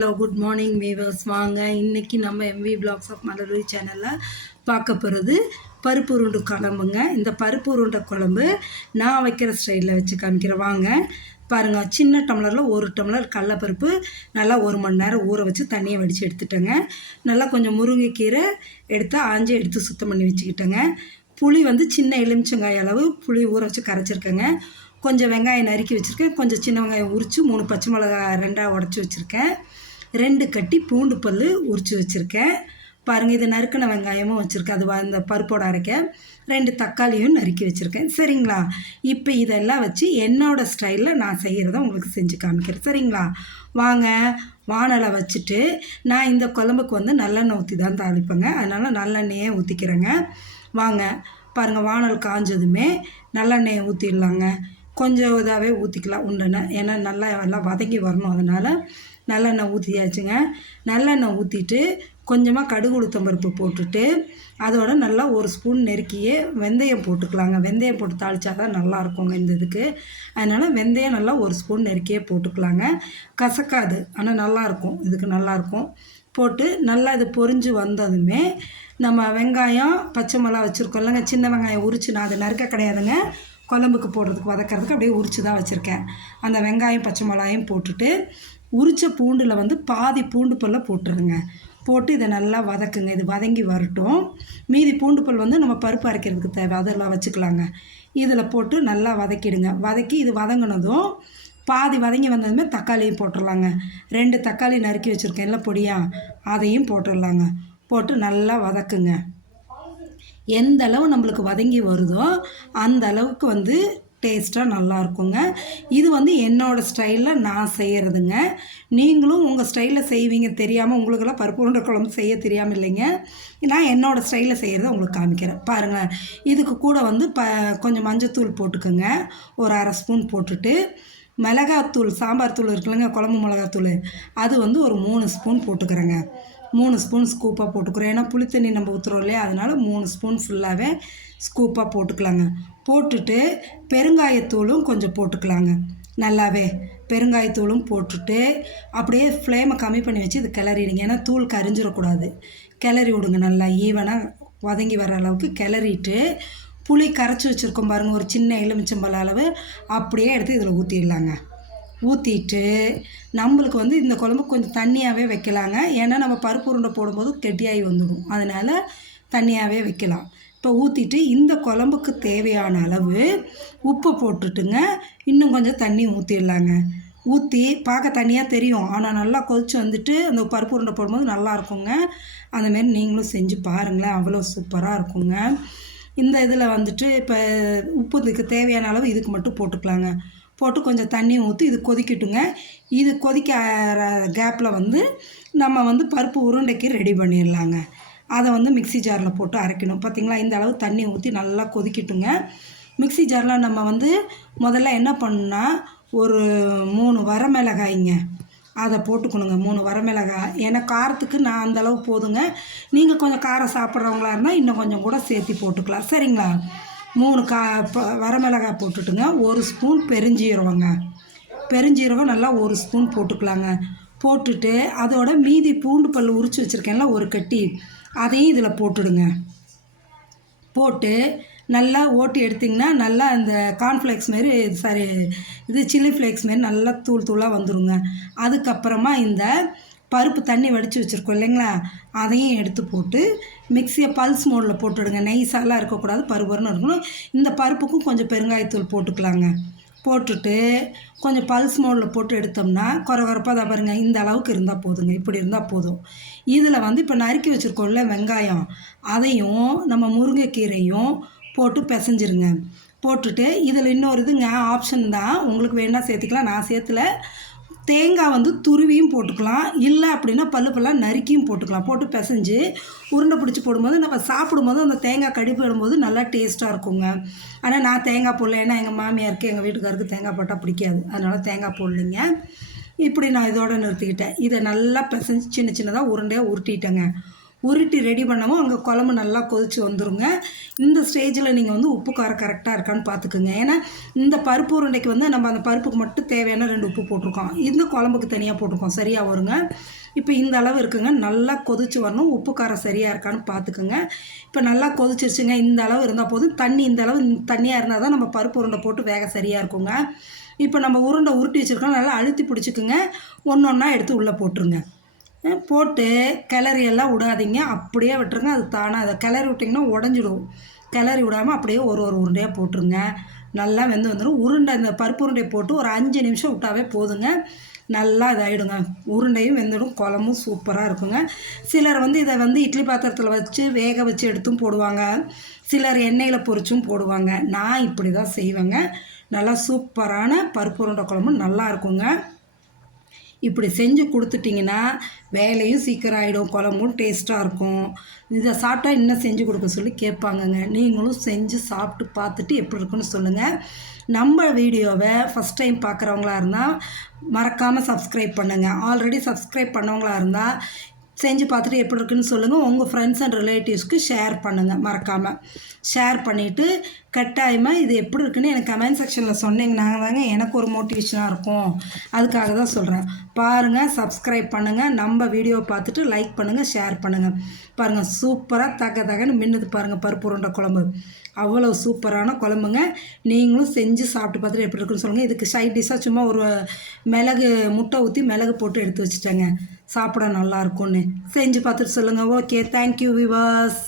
Hello good morning viewers. வாங்க இன்றைக்கி நம்ம எம்வி பிளாக்ஸ் ஆஃப் மலர்விழி சேனலில் பார்க்க போகிறது பருப்பு உருண்டை குழம்புங்க. இந்த பருப்பு உருண்டை குழம்பு நான் வைக்கிற ஸ்டைலில் வச்சு காமிக்கிறேன். வாங்க பாருங்கள். சின்ன டம்ளரில் 1 டம்ளர் கடலப்பருப்பு நல்லா 1 மணி நேரம் ஊற வச்சு தண்ணியை வடித்து எடுத்துட்டேங்க. நல்லா கொஞ்சம் முருங்கைக்கீரை எடுத்து ஆஞ்சி எடுத்து சுத்தம் பண்ணி வச்சுக்கிட்டேங்க. புளி சின்ன எலுமிச்சங்காய் அளவு புளி ஊற வச்சு கரைச்சிருக்கேங்க. கொஞ்சம் வெங்காயம் நறுக்கி வச்சுருக்கேன். கொஞ்சம் சின்ன வெங்காயம் உரித்து 3 பச்சை மிளகாய் 2ஆக உடச்சி வச்சுருக்கேன். 2 கட்டி பூண்டு பல் உரித்து வச்சுருக்கேன். பாருங்கள், இது நறுக்கின வெங்காயமும் வச்சுருக்கேன். அது அந்த பருப்போடு அரைக்க 2 தக்காளியும் நறுக்கி வச்சுருக்கேன். சரிங்களா? இப்போ இதெல்லாம் வச்சு என்னோடய ஸ்டைலில் நான் செய்கிறத உங்களுக்கு செஞ்சு காமிக்கிறேன். சரிங்களா? வாங்க. வானலை வச்சுட்டு நான் இந்த குழம்புக்கு நல்லெண்ணெய் ஊற்றி தான் தாளிப்பேங்க. அதனால் நல்லெண்ணெயே ஊற்றிக்கிறேங்க. வாங்க பாருங்கள். வானல் காஞ்சதுமே நல்லெண்ணெயை ஊற்றிடலாங்க. கொஞ்சம் இதாகவே ஊற்றிக்கலாம் உண்டனை, ஏன்னா நல்லா எல்லாம் வதங்கி வரணும். அதனால் நல்லெண்ணெய் ஊற்றியாச்சுங்க. நல்லெண்ணெய் ஊற்றிட்டு கொஞ்சமாக கடுகு உளுத்தம் பருப்பு போட்டுட்டு அதோட நல்லா 1 ஸ்பூன் நெருக்கியே வெந்தயம் போட்டுக்கலாங்க. வெந்தயம் போட்டு தாளித்தா தான் நல்லாயிருக்குங்க இந்த இதுக்கு. அதனால் வெந்தயம் நல்லா 1 ஸ்பூன் நெருக்கியே போட்டுக்கலாங்க. கசக்காது, ஆனால் நல்லாயிருக்கும். இதுக்கு நல்லாயிருக்கும். போட்டு நல்லா இது பொரிஞ்சு வந்ததுமே நம்ம வெங்காயம் பச்சை மிளகா வச்சுருக்கோம் இல்லைங்க. சின்ன வெங்காயம் உரித்து, நான் அதை நறுக்க கிடையாதுங்க, குழம்புக்கு போடுறதுக்கு வதக்கிறதுக்கு அப்படியே உரித்து தான் வச்சுருக்கேன். அந்த வெங்காயம் பச்சை மிளகாயும் போட்டுட்டு உரித்த பூண்டில் பாதி பூண்டு பல்ல போட்டுருங்க. போட்டு இதை நல்லா வதக்குங்க. இது வதங்கி வரட்டும். மீதி பூண்டு பல் நம்ம பருப்பு அரைக்கிறதுக்கு தேவை, அதெல்லாம் வச்சுக்கலாங்க. இதில் போட்டு நல்லா வதக்கிடுங்க. வதக்கி இது வதங்கினதும் பாதி வதங்கி வந்ததுமே தக்காளியும் போட்டுடலாங்க. 2 தக்காளி நறுக்கி வச்சுருக்கேன் இல்லை பொடியாக, அதையும் போட்டுடலாங்க. போட்டு நல்லா வதக்குங்க. எந்த அளவு நம்மளுக்கு வதங்கி வருதோ அந்த அளவுக்கு டேஸ்ட்டாக நல்லாயிருக்குங்க. இது என்னோடய ஸ்டைலில் நான் செய்கிறதுங்க. நீங்களும் உங்கள் ஸ்டைலில் செய்வீங்க. தெரியாமல் உங்களுக்கெல்லாம் பருப்பு உருண்டை குழம்பு செய்ய தெரியாமல் இல்லைங்க. நான் என்னோடய ஸ்டைலில் செய்கிறத உங்களுக்கு காமிக்கிறேன். பாருங்கள். இதுக்கு கூட கொஞ்சம் மஞ்சத்தூள் போட்டுக்கோங்க. ஒரு 1/2 ஸ்பூன் போட்டுட்டு மிளகாத்தூள், சாம்பார் தூள் இருக்குல்லங்க, குழம்பு மிளகாத்தூள், அது ஒரு 3 ஸ்பூன் போட்டுக்கிறேங்க. 3 ஸ்பூன் ஸ்கூப்பாக போட்டுக்கிறோம். ஏன்னா புளித்தண்ணி நம்ம ஊற்றுறோம் இல்லையா, அதனால் 3 ஸ்பூன் ஃபுல்லாகவே ஸ்கூப்பாக போட்டுக்கலாங்க. போட்டுட்டு பெருங்காயத்தூளும் கொஞ்சம் போட்டுக்கலாங்க. நல்லாவே பெருங்காயத்தூளும் போட்டுட்டு அப்படியே ஃப்ளேமை கம்மி பண்ணி வச்சு இது கிளறிடுங்க. ஏன்னா தூள் கரிஞ்சிடக்கூடாது. கிளறி விடுங்க. நல்லா ஈவனாக வதங்கி வர அளவுக்கு கிளறிட்டு புளி கரைச்சி வச்சுருக்கோம் பாருங்கள், ஒரு சின்ன எலுமிச்சம்பழ அளவு, அப்படியே எடுத்து இதில் ஊற்றிடலாங்க. ஊற்றிட்டு நம்மளுக்கு இந்த குழம்பு கொஞ்சம் தண்ணியாகவே வைக்கலாங்க. ஏன்னா நம்ம பருப்பு உருண்டை போடும்போது கெட்டியாகி வந்துடும். அதனால் தண்ணியாகவே வைக்கலாம். இப்போ ஊற்றிட்டு இந்த குழம்புக்கு தேவையான அளவு உப்பு போட்டுட்டுங்க. இன்னும் கொஞ்சம் தண்ணி ஊற்றிடலாங்க. ஊற்றி பார்க்க தண்ணியாக தெரியும், ஆனால் நல்லா கொதித்து அந்த பருப்பு உருண்டை போடும்போது நல்லா இருக்குங்க. அந்தமாரி நீங்களும் செஞ்சு பாருங்களேன், அவ்வளோ சூப்பராக இருக்குங்க. இந்த இதில் இப்போ உப்புக்கு தேவையான அளவு இதுக்கு மட்டும் போட்டுக்கலாங்க. போட்டு கொஞ்சம் தண்ணி ஊற்றி இது கொதிக்கட்டுங்க. இது கொதிக்கிற கேப்பில் நம்ம பருப்பு உருண்டைக்கு ரெடி பண்ணிடலாங்க. அதை மிக்ஸி ஜாரில் போட்டு அரைக்கணும். பார்த்திங்களா? இந்த அளவு தண்ணி ஊற்றி நல்லா கொதிக்கட்டுங்க. மிக்ஸி ஜாரில் நம்ம முதல்ல என்ன பண்ணணுன்னா, ஒரு 3 வரமிளகாய்ங்க, அதை போட்டுக்கணுங்க. 3 வரமிளகாய். ஏன்னா காரத்துக்கு நான் அந்தளவு போதுங்க. நீங்கள் கொஞ்சம் காரம் சாப்பிட்றவங்களா இருந்தால் இன்னும் கொஞ்சம் கூட சேர்த்தி போட்டுக்கலாம். சரிங்களா? 3 வரமிளகாய் போட்டுட்டுங்க. 1 ஸ்பூன் பெருஞ்சீரகங்க. பெருஞ்சீரகம் நல்லா 1 ஸ்பூன் போட்டுக்கலாங்க. போட்டுட்டு அதோட மீதி பூண்டு பல் உரித்து வச்சுருக்கேன்ல, ஒரு கட்டி, அதையும் இதில் போட்டுடுங்க. போட்டு நல்லா ஓட்டி எடுத்திங்கன்னா நல்லா அந்த கார்ன்ஃப்ளேக்ஸ் மாரி, இது சில்லி ஃப்ளேக்ஸ் மாரி நல்லா தூள் தூளாக வந்துடுங்க. அதுக்கப்புறமா இந்த பருப்பு தண்ணி வடித்து வச்சுருக்கோம் இல்லைங்களா, அதையும் எடுத்து போட்டு மிக்ஸியை பல்ஸ் மோடில் போட்டுடுங்க. நெய்ஸாலாம் இருக்கக்கூடாது, பருப்புன்னு இருக்கணும். இந்த பருப்புக்கும் கொஞ்சம் பெருங்காயத்தூள் போட்டுக்கலாங்க. போட்டுட்டு கொஞ்சம் பல்ஸ் மோடில் போட்டு எடுத்தோம்னா குறகுறப்பாக தான் பாருங்கள், இந்த அளவுக்கு இருந்தால் போதுங்க. இப்படி இருந்தால் போதும். இதில் இப்போ நறுக்கி வச்சுருக்கோம்ல வெங்காயம், அதையும் நம்ம முருங்கைக்கீரையும் போட்டு பிசைஞ்சிருங்க. போட்டுட்டு இதில் இன்னொரு இதுங்க, ஆப்ஷன் தான், உங்களுக்கு வேணால் சேர்த்துக்கலாம். நான் சேர்த்துல. தேங்காய் துருவியும் போட்டுக்கலாம், இல்லை அப்படின்னா பல்லுப்பெல்லாம் நறுக்கியும் போட்டுக்கலாம். போட்டு பிசைஞ்சு உருண்டை பிடிச்சி போடும்போது நம்ம சாப்பிடும்போது அந்த தேங்காய் கடிப்பு வரும்போது நல்லா டேஸ்ட்டாக இருக்குங்க. ஆனால் நான் தேங்காய் போடல, ஏன்னா எங்கள் மாமியாருக்கு எங்கள் வீட்டுக்காருக்கு தேங்காய் போட்டால் பிடிக்காது. அதனால் தேங்காய் போடலைங்க. இப்படி நான் இதோடு நிறுத்திக்கிட்டேன். இதை நல்லா பிசைஞ்சு சின்ன சின்னதாக உருண்டையாக உருட்டிட்டேங்க. உருட்டி ரெடி பண்ணவும் அங்கே குழம்பு நல்லா கொதிச்சு வந்துருங்க. இந்த ஸ்டேஜில் நீங்கள் வந்து உப்பு காரம் கரெக்டாக இருக்கான்னு பார்த்துக்குங்க. ஏன்னா இந்த பருப்பு உருண்டைக்கு வந்து நம்ம அந்த பருப்புக்கு மட்டும் தேவையான 2 உப்பு போட்டிருக்கோம். இந்த குழம்புக்கு தனியாக போட்டிருக்கோம். சரியாக வருங்க. இப்போ இந்த அளவு இருக்குங்க. நல்லா கொதிச்சு வரணும். உப்பு காரம் சரியாக இருக்கான்னு பார்த்துக்குங்க. இப்போ நல்லா கொதிச்சிருச்சுங்க. இந்த அளவு இருந்தால் போதும். தண்ணி இந்த அளவு தண்ணியாக இருந்தால் தான் நம்ம பருப்பு உருண்டை போட்டு வேக சரியாக இருக்குங்க. இப்போ நம்ம உருண்டை உருட்டி வச்சுருக்கோம். நல்லா அழுத்தி பிடிச்சிக்குங்க. ஒன்றா எடுத்து உள்ளே போட்டுருங்க. போட்டு கிளறி எல்லாம் விடாதீங்க. அப்படியே விட்டுருங்க. அது தானாக அதை கிளறி விட்டிங்கன்னா உடஞ்சிடும். கிளறி விடாமல் அப்படியே ஒரு உருண்டையாக போட்டுருங்க. நல்லா வெந்து வந்துடும். உருண்டை இந்த பருப்பு உருண்டையை போட்டு ஒரு 5 நிமிஷம் விட்டாவே போதுங்க. நல்லா இதாகிடுங்க. உருண்டையும் வெந்துடும். குழம்பும் சூப்பராக இருக்குங்க. சிலர் வந்து இதை வந்து இட்லி பாத்திரத்தில் வச்சு வேக வச்சு எடுத்தும் போடுவாங்க. சிலர் எண்ணெயில் பொரிச்சும் போடுவாங்க. நான் இப்படி தான் செய்வேங்க. நல்லா சூப்பரான பருப்பு உருண்டை குழம்பு நல்லா இருக்குங்க. இப்படி செஞ்சு கொடுத்துட்டிங்கன்னா வேலையும் சீக்கிரம் ஆகிடும். குழம்பும் டேஸ்ட்டாக இருக்கும். இதை சாப்பிட்டா இன்னும் செஞ்சு கொடுக்க சொல்லி கேட்பாங்கங்க. நீங்களும் செஞ்சு சாப்பிட்டு பார்த்துட்டு எப்படி இருக்குன்னு சொல்லுங்கள். நம்ம வீடியோவை ஃபஸ்ட் டைம் பார்க்குறவங்களா இருந்தால் மறக்காமல் சப்ஸ்கிரைப் பண்ணுங்கள். ஆல்ரெடி சப்ஸ்கிரைப் பண்ணவங்களா இருந்தால் செஞ்சு பார்த்துட்டு எப்படி இருக்குன்னு சொல்லுங்கள். உங்கள் ஃப்ரெண்ட்ஸ் அண்ட் ரிலேட்டிவ்ஸ்க்கு ஷேர் பண்ணுங்கள். மறக்காமல் ஷேர் பண்ணிவிட்டு கட்டாயமாக இது எப்படி இருக்குன்னு எனக்கு கமெண்ட் செக்ஷனில் சொன்னீங்கன்னா தாங்க எனக்கு ஒரு மோட்டிவேஷனாக இருக்கும். அதுக்காக தான் சொல்கிறேன். பாருங்கள், சப்ஸ்கிரைப் பண்ணுங்கள். நம்ம வீடியோவை பார்த்துட்டு லைக் பண்ணுங்கள், ஷேர் பண்ணுங்கள். பாருங்கள், சூப்பராக தகன்னு மின்னுது பாருங்கள் பருப்பு உருண்டை குழம்பு. அவ்வளோ சூப்பரான குழம்புங்க. நீங்களும் செஞ்சு சாப்பிட்டு பார்த்துட்டு எப்படி இருக்குன்னு சொல்லுங்கள். இதுக்கு சைட் டிஷ்ஷாக சும்மா ஒரு முட்டை ஊற்றி மிளகு போட்டு எடுத்து வச்சுட்டேங்க. சாப்பிட நல்லாயிருக்கும்னு செஞ்சு பார்த்துட்டு சொல்லுங்கள். Okay, thank you viewers.